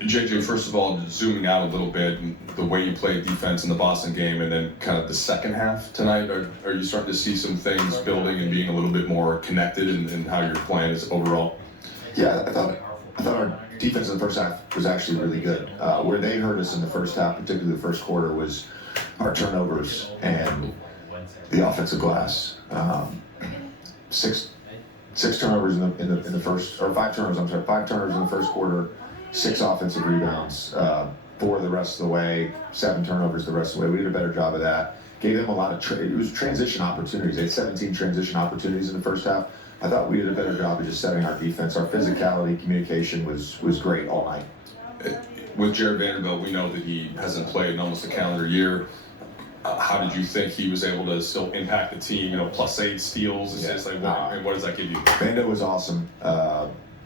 JJ, first of all, zooming out a little bit, and the way you played defense in the Boston game, and then kind of the second half tonight, are you starting to see some things building and being a little bit more connected in how you're playing is overall? Yeah, I thought our defense in the first half was actually really good. Where they hurt us in the first half, particularly the first quarter, was our turnovers and the offensive glass. Six turnovers in the first, or 5 turnovers. I'm sorry, 5 turnovers in the first quarter, 6 offensive rebounds, 4 the rest of the way, 7 turnovers the rest of the way. We did a better job of that. Gave them a lot of it was transition opportunities. They had 17 transition opportunities in the first half. I thought we did a better job of just setting our defense. Our physicality, communication was great all night. With Jared Vanderbilt, we know that he hasn't played in almost a calendar year. How did you think he was able to still impact the team? +8 steals, assists. What does that give you? Vando was awesome.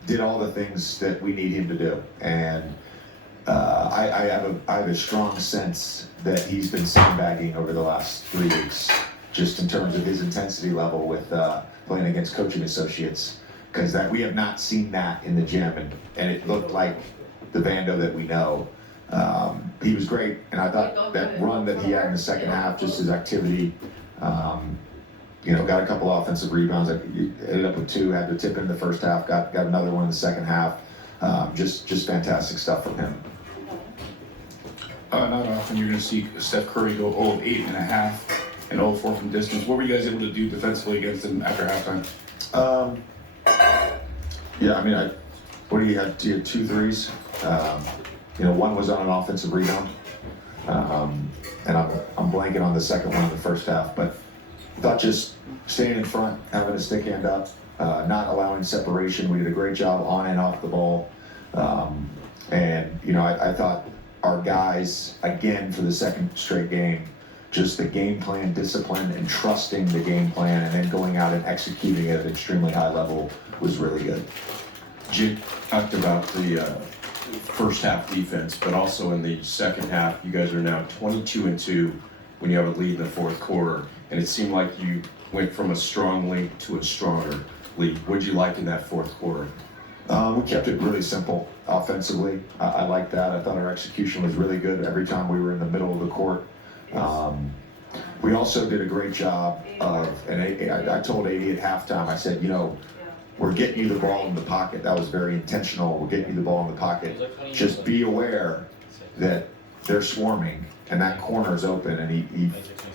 Did all the things that we need him to do, and I have a strong sense that he's been sandbagging over the last 3 weeks, just in terms of his intensity level with playing against coaching associates, because we have not seen that in the gym, and it looked like the Vando that we know. He was great, and I thought that run that he had in the second half, just his activity, got a couple offensive rebounds. Ended up with 2, had to tip in the first half, got another one in the second half. Just fantastic stuff from him. Not often you're going to see Steph Curry go 0 of 8 and a half and 0 of 4 from distance. What were you guys able to do defensively against him after halftime? What do you have? You had 2 threes. One was on an offensive rebound, and I'm blanking on the second one in the first half. But I thought just staying in front, having a stick hand up, not allowing separation. We did a great job on and off the ball, I thought our guys, again for the second straight game, just the game plan discipline and trusting the game plan, and then going out and executing at an extremely high level was really good. Jim talked about the first half defense, but also in the second half, you guys are now 22-2 when you have a lead in the fourth quarter, and it seemed like you went from a strong lead to a stronger lead. What did you like in that fourth quarter? We kept it really simple offensively. I liked that. I thought our execution was really good every time we were in the middle of the court. We also did a great job of, and I told AD at halftime, I said, we're getting you the ball in the pocket. That was very intentional. We're getting you the ball in the pocket. Just be aware that they're swarming and that corner is open. And he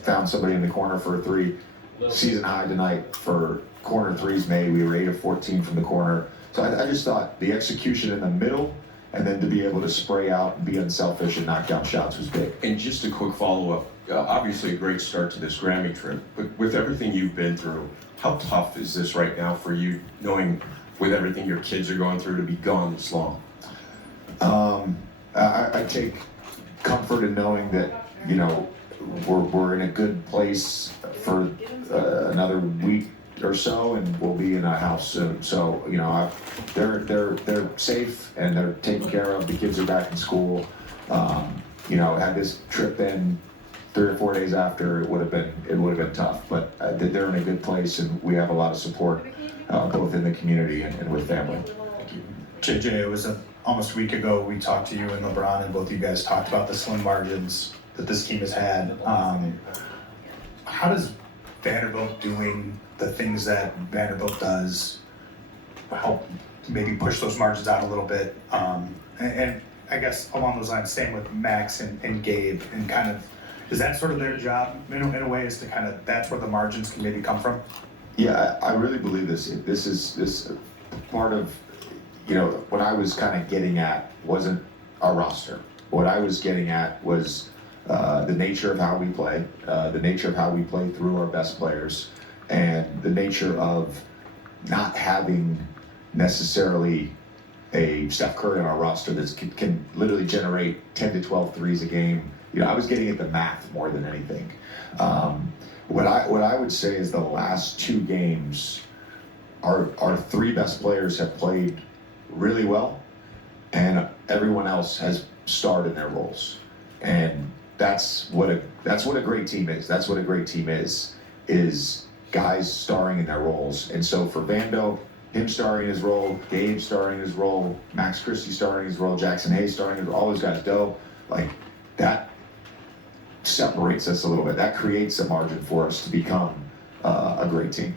found somebody in the corner for a 3. Season high tonight for corner 3s made. We were 8 of 14 from the corner. So I just thought the execution in the middle, and then to be able to spray out and be unselfish and knock down shots was big. And just a quick follow-up. Obviously a great start to this Grammy trip, but with everything you've been through, how tough is this right now for you, knowing with everything your kids are going through, to be gone this long? I take comfort in knowing that, we're in a good place for another week or so, and we'll be in a house soon. So, they're safe and they're taken care of. The kids are back in school. Had this trip been 3 or 4 days after, it would have been tough. But they're in a good place, and we have a lot of support, both in the community and with family. Thank you. JJ, it was almost a week ago we talked to you and LeBron, and both of you guys talked about the slim margins that this team has had. How does Vanderbilt doing the things that Vanderbilt does help maybe push those margins out a little bit? And I guess along those lines, same with Max and Gabe, and kind of, is that sort of their job in a way, is to kind of, that's where the margins can maybe come from? Yeah, I really believe this. This is part of, what I was kind of getting at wasn't our roster. What I was getting at was the nature of how we play, the nature of how we play through our best players, and the nature of not having necessarily a Steph Curry on our roster that can literally generate 10 to 12 threes a game. I was getting at the math more than anything. What I would say is the last 2 games, our 3 best players have played really well, and everyone else has starred in their roles. And that's what a great team is. That's what a great team is guys starring in their roles. And so for Vando, him starring his role, Gabe starring his role, Max Christie starring his role, Jackson Hayes starring his role, all those guys, Doe, like that separates us a little bit. That creates a margin for us to become a great team.